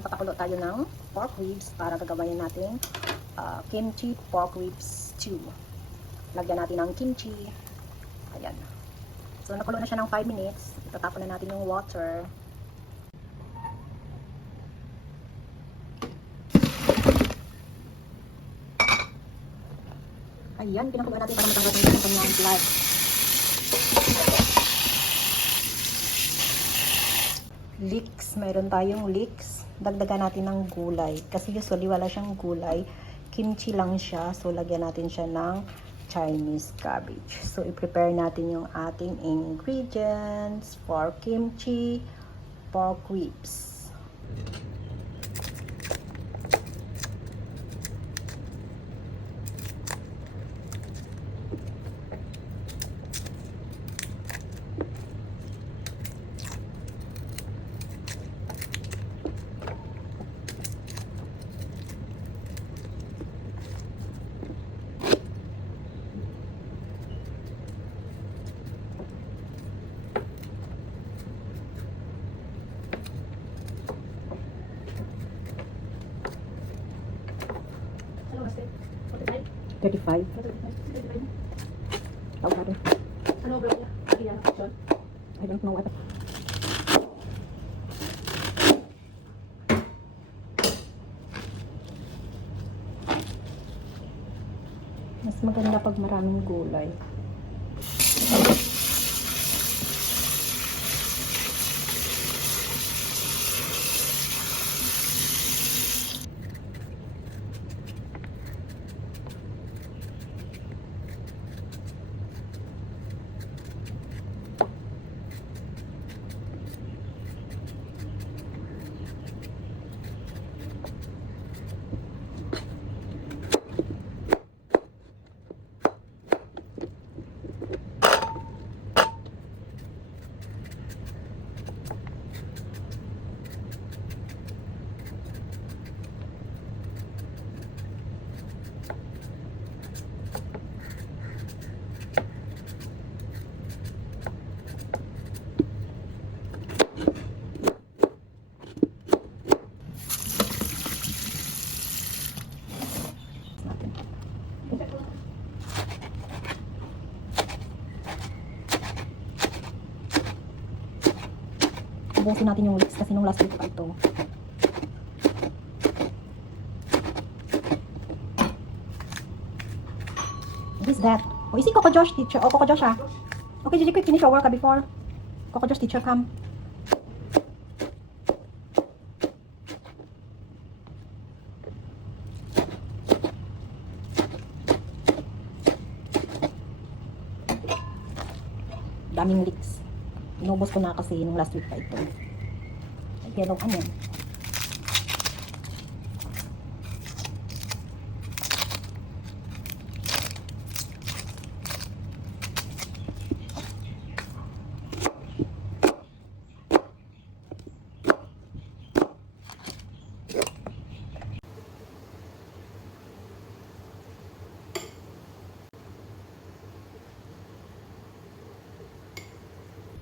nagpapakulo tayo ng pork ribs para gagawain natin kimchi pork ribs stew. Lagyan natin ng kimchi. Ayan. So, nakulo na siya ng 5 minutes. Itatapon na natin yung water. Ayan, pinakulo natin para matanggal yung kanyang blood. Leeks, mayroon tayong leeks. Dagdagan natin ng gulay. Kasi usually wala siyang gulay. Kimchi lang siya. So, lagyan natin siya ng Chinese cabbage. So, i-prepare natin yung ating ingredients for kimchi pork ribs. Ano kasi? 45? 35. 35? Tawag natin. Ano ba niya? Iyan ang option? I don't know what. Mas maganda pag maraming gulay. Ubusin natin yung leeks kasi nung last week pa ito. What is that? Oh, is it Coco Josh teacher? Oh, Coco Josh ah. Okay, Gigi, quick, finish your work before Coco Josh teacher come. Daming leeks. Inubos ko na kasi nung last week pa ito. Yellow onion.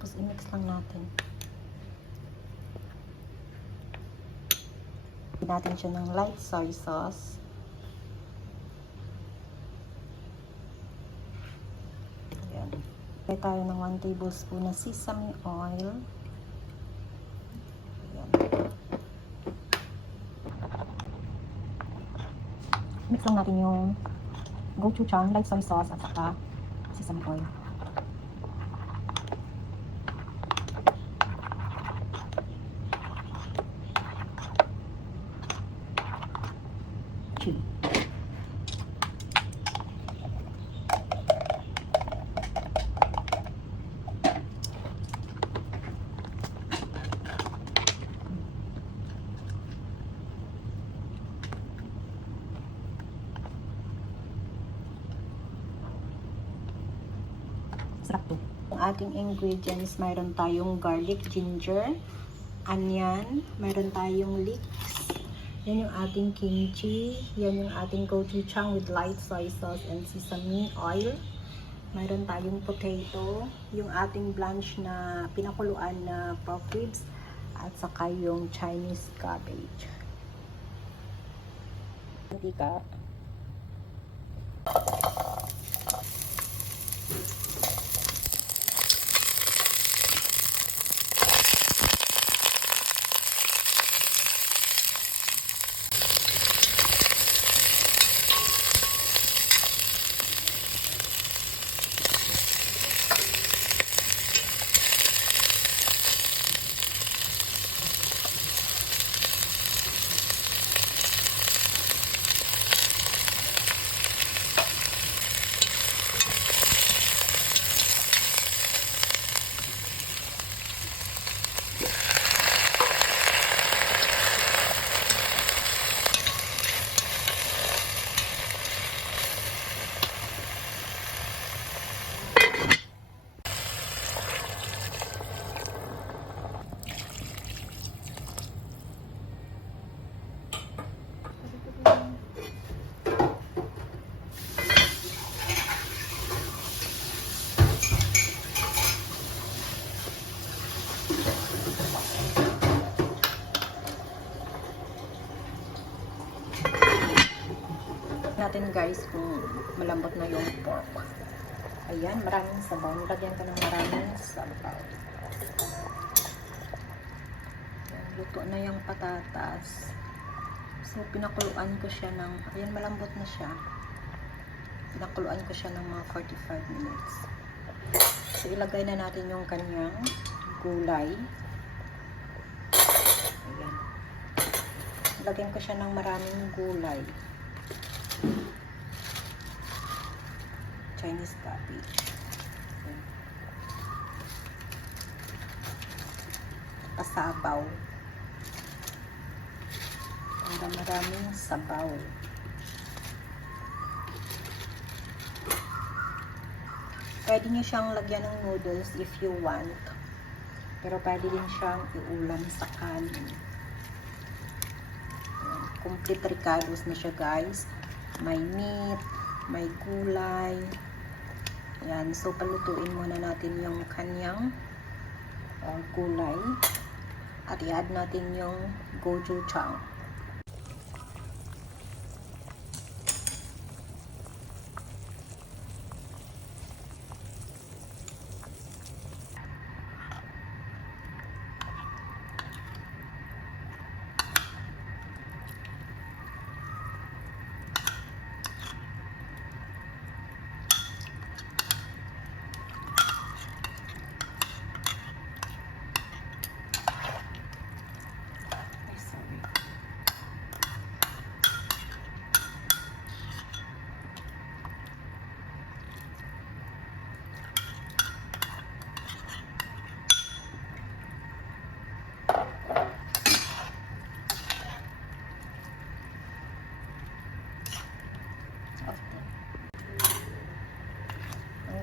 Tapos i-mix lang natin. Lagyan natin siya ng light soy sauce. Ayan. Lagyan tayo ng 1 tablespoon na sesame oil. Ayan. Mix lang natin yung gochujang, light soy sauce at saka sesame oil. Chili. Sarap to. Ang ating ingredients, mayroon tayong garlic, ginger, onion, mayroon tayong leeks. Yan yung ating kimchi. Yan yung ating gochujang with light soy sauce and sesame oil. Mayroon tayong potato. Yung ating blanch na pinakuluan na pork ribs. at saka yung Chinese cabbage. Mantika. Natin guys kung malambot na yung pork. Ayan, maraming sabaw. Nilagyan ko ng maraming sabaw. Ayan, luto na yung patatas. So, pinakuluan ko siya ng, ayan, malambot na siya. Pinakuluan ko siya ng mga 45 minutes. So, ilagay na natin yung kanyang gulay. Ayan. Ilagyan ko siya ng maraming gulay. Chinese cabbage. Kasabaw. Para maraming sabaw. Pwede nyo siyang lagyan ng noodles if you want. Pero pwede din siyang iulam sa kanin. Complete ricados na siya guys. May meat, may gulay. Ayan, so palutuin muna natin yung kanyang gulay. At i-add natin yung gochujang.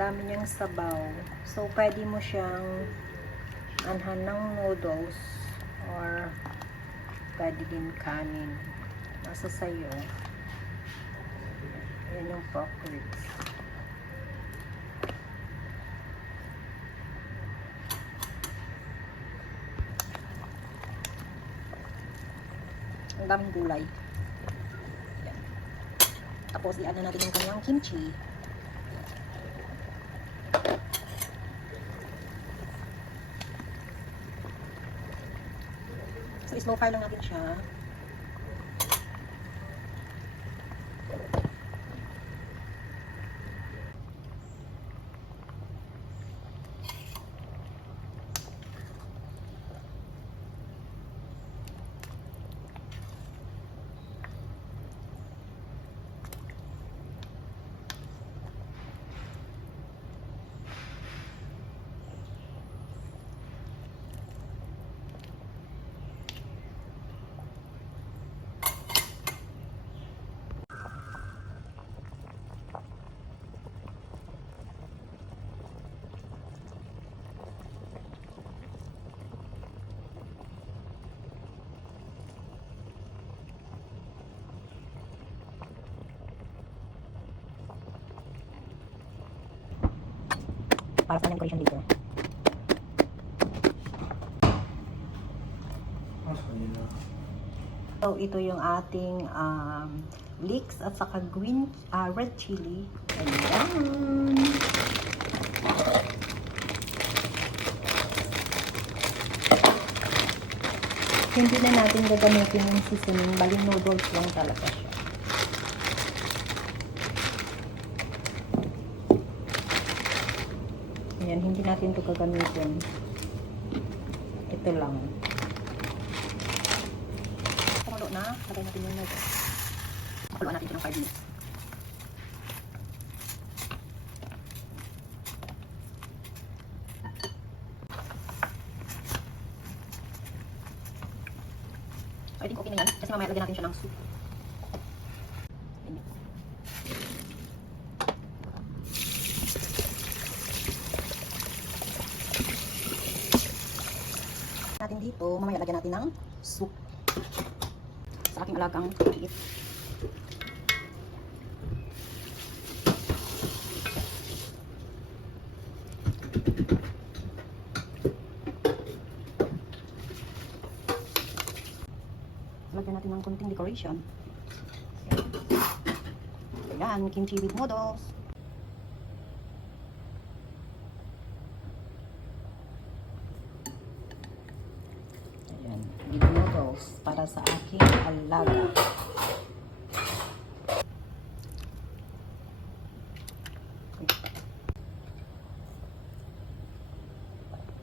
Dami niyang sabaw. So, pwede mo siyang anhan ng noodles or pwede din kanin. Nasa sayo. Yan yung pork ribs. Ang daming gulay. Yan. Tapos, i-add na natin yung kanyang kimchi. So, slow fire lang natin siya. Para sa decoration dito. So, ito yung ating leeks at saka green, red chili. Ayan. Hindi na natin gagamitin yung seasoning, bali noodles lang talaga siya. Ayan, hindi natin ito gagamitin. Ito lang. Kumulo na, lagay natin yung noodles. Pakuluan natin ito ng 5 minutes. I think okay na yan. Kasi mamaya lagyan natin siya ng soup. Natin dito, mamaya lagyan natin ng soup. Sa aking alagang maliit. Lagyan natin ng konting decoration. Ayan, kimchi with noodles. Ayan, with noodles para sa aking alaga.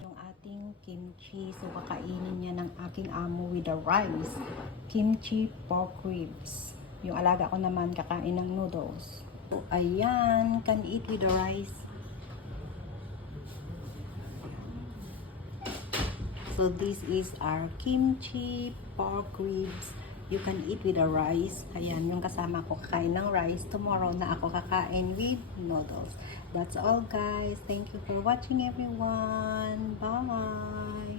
Yung ating kimchi, so kakainin niya ng aking amo with the rice. Kimchi pork ribs. Yung alaga ko naman kakain ng noodles. So, ayan, can eat with the rice. So this is our kimchi pork ribs. You can eat with the rice. Ayan, yung kasama ko kakain ng rice. Tomorrow na ako kakain with noodles. That's all guys. Thank you for watching everyone. Bye!